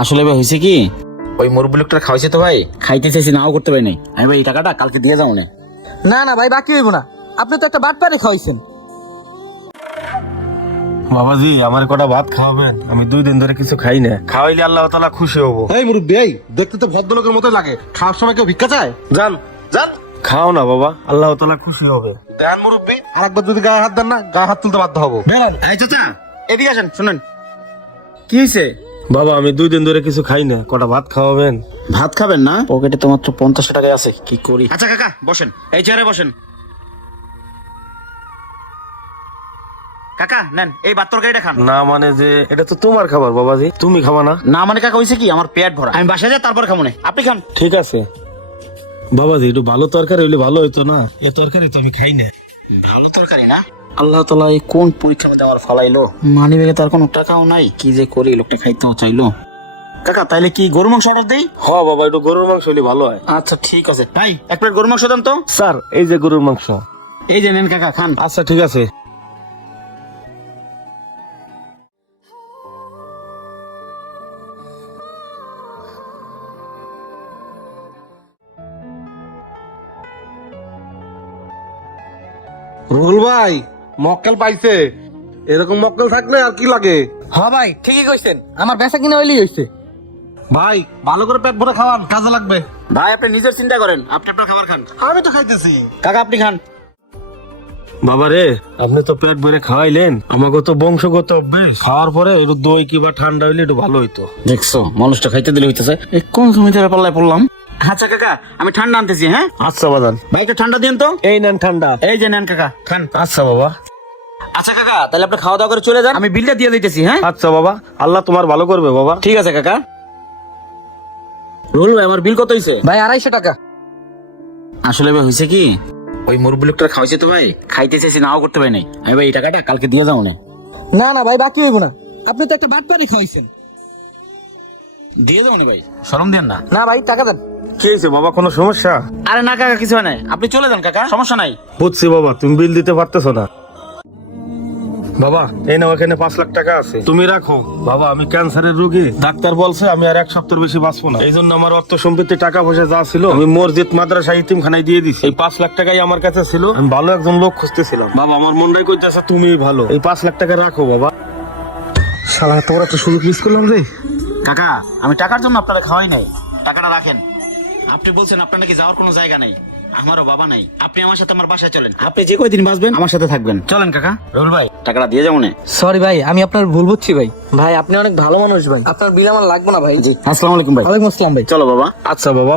আসলে ভাই হয়েছে কি, ওই মুরব্বি লোকটা খাওয়াইছে তো ভাই, খাইতে চাইছি নাও করতে পারি নাই। আমি ভাই এই টাকাটা কালকে দিয়ে যাবো না। না না ভাই, বাকি হইব না। আপনি তো একটা বাটপারে খাওয়াইছেন। বাবাজি আমার কটা ভাত খাওয়াবেন, আমি 2 দিন ধরে কিছু খাই না, খাওয়াইলে আল্লাহ তাআলা খুশি হব। এই মুরব্বি, এই দেখতে তো ভদ্রলোকের মতো লাগে, খাওয়ার সময় কেউ ভিক্ষা চায়? যান যান, খাও না বাবা, আল্লাহ তাআলা খুশি হবে। দেন মুরব্বি, আর একবার যদি গায়ে হাত দেন না, গায়ে হাত তুলতে বাধ্য হবো। বেরান। এই চাচা এদিকে আসেন, শুনেন কি হয়েছে। বাবা আমি 2 দিন ধরে কিছু খাই না, কটা ভাত খাওয়াবেন? ভাত খাবেন না? পকেটে তো মাত্র 50 টাকা আছে, কি করি। আচ্ছা কাকা বসেন, এই চেয়ারে বসেন। কাকা নেন এই ভাত তরকারিটা খান। না মানে যে এটা তো তোমার খাবার বাবাজি, তুমি খাবা না? না মানে কাকা হয়েছে কি, আমার পেট ভরা, আমি বাসায় যাই তারপর খাবো না, আপনি খান। ঠিক আছে বাবাজি, একটু ভালো তরকারি হইলে ভালো হইতো না, এ তরকারি তো আমি খাই না। ভালো তরকারি না? আল্লাহ তাআলা এই কোন পরীক্ষার মধ্যে আমার ফালাইলো, মানি ব্যাগে তার কোনো টাকাও নাই, কি যে করি, লোকটা খাইতেও চাইলো। কাকা তাইলে কি গরু মাংস অর্ডার দেই? হ্যাঁ বাবা, একটু গরুর মাংস হইলে ভালো হয়। আচ্ছা ঠিক আছে, ভাই এক প্লেট গরু মাংস দেন তো। স্যার এই যে গরুর মাংস। এই যে নেন কাকা খান। আচ্ছা ঠিক আছে। রুহুল ভাই, মক্কেল পাইছে। এরকম মক্কেল থাকলে আর কি লাগে। হ্যাঁ ভাই ঠিকই কইছেন, আমার বেচা কিনা হইলেই হইছে। ভাই ভালো করে পেট ভরে খাওয়ান, কাজে লাগবে। ভাই আপনি নিজের চিন্তা করেন, আপনি আপনার খাবার খান। আমি তো খাইতেছি। কাকা আপনি খান। বাবা রে, আপনি তো পেট ভরে খাওয়াইলেন, আমাকে তো বংশগত অভ্যেস, খাওয়ার পরে একটু দই কিংবা ঠান্ডা হইলে একটু ভালো হইতো। দেখছো মানুষটা খাইতে দিলে হইতেছে, এই কোন সময় ধরে পাল্লায় পড়লাম। আচ্ছা কাকা আমি ঠান্ডা আনতেছি। হ্যাঁ আচ্ছা বাদান, ভাই একটু ঠান্ডা দিন তো। এই নেন ঠান্ডা। এই যে নেন কাকা খান। আচ্ছা বাবা। আচ্ছা কাকা তাহলে আপনি খাওয়া দাওয়া করে চলে যান, আমি বিলটা দিয়ে দিতেছি। হ্যাঁ আচ্ছা বাবা, আল্লাহ তোমার ভালো করবে বাবা। ঠিক আছে কাকা। রুল ভাই আমার বিল কত হয়েছে? ভাই 250 টাকা। আসলে ভাই হয়েছে কি, ওই মুরব্বি লোকটা খাওয়াইছে তো ভাই, খাইতে চাইছি নাও করতে পারি নাই। আমি ভাই এই টাকাটা কালকে দিয়ে যাবো না। না না ভাই, বাকি হইব না। আপনি তো একটা বাটপারে খাওয়াইছেন। দিয়ে যাবো না ভাই, শরম দেন না। না ভাই টাকা দেন। কি হয়েছে বাবা, কোনো সমস্যা? আরে না কাকা কিছু হয় নাই, আপনি চলে যান কাকা, সমস্যা নাই। বুঝছি বাবা, তুমি বিল দিতে পারতেছো না। বাবা এই নাও, এখানে 5 লাখ টাকা আছে, তুমি রাখো। বাবা আমি ক্যান্সারের রোগী, ডাক্তার বলছে আমি আর 1 সপ্তাহের বেশি বাঁচবো না, এই জন্য আমার অর্থ সম্পত্তি টাকা পয়সা যা ছিল আমি মসজিদ মাদ্রাসা ইতিমখানায় দিয়ে দিছি। এই 5 লাখ টাকাই আমার কাছে ছিল, আমি ভালো একজন লোক খুঁজতেছিলাম। বাবা আমার মনটাই কইতেছে তুমি ভালো, এই 5 লাখ টাকা রাখো বাবা। শালা তোরা তো সুযোগ মিস করলাম রে। কাকা আমি টাকার জন্য আপনারা খাওয়াই নাই, টাকাটা রাখেন। আপনি বলছেন আপনার নাকি যাওয়ার কোনো জায়গা নাই, আমারও বাবা নাই, আপনি আমার সাথে আমার বাসায় চলেন, আপনি যে কয়দিন বাঁচবেন আমার সাথে থাকবেন। চলেন কাকা। রুল ভাই টাকাটা দিয়ে যাবো না। সরি ভাই, আমি আপনার ভুল বুঝছি ভাই। ভাই আপনি অনেক ভালো মানুষ ভাই, আপনার বিল আমার লাগবে না ভাই। জি আসসালামু আলাইকুম ভাই। ওয়ালাইকুম আসসালাম ভাই। চলো বাবা। আচ্ছা বাবা।